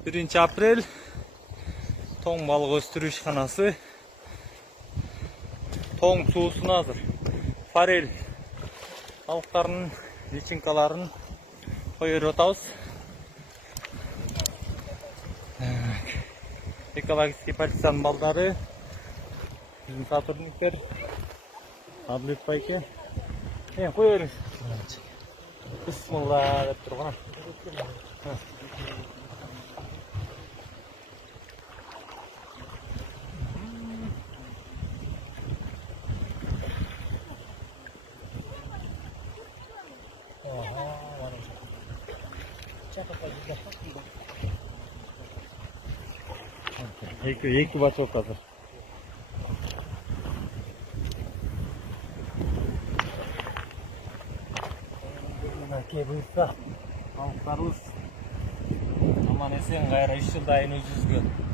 1-апрель тоң балық өстіру ишканасы. Тоң суусуна азыр форель балыктарынын личинкаларын коюп атабыз. Экологический полициянын балдары, биздин сотрудниктер, Адлет байке. Кой бериңиз. Бисмилла деп турган. Екі бачок азыр. Мынакей буйса, балыктарыбыз аман эсен кайра 3 жылда жүзгөн.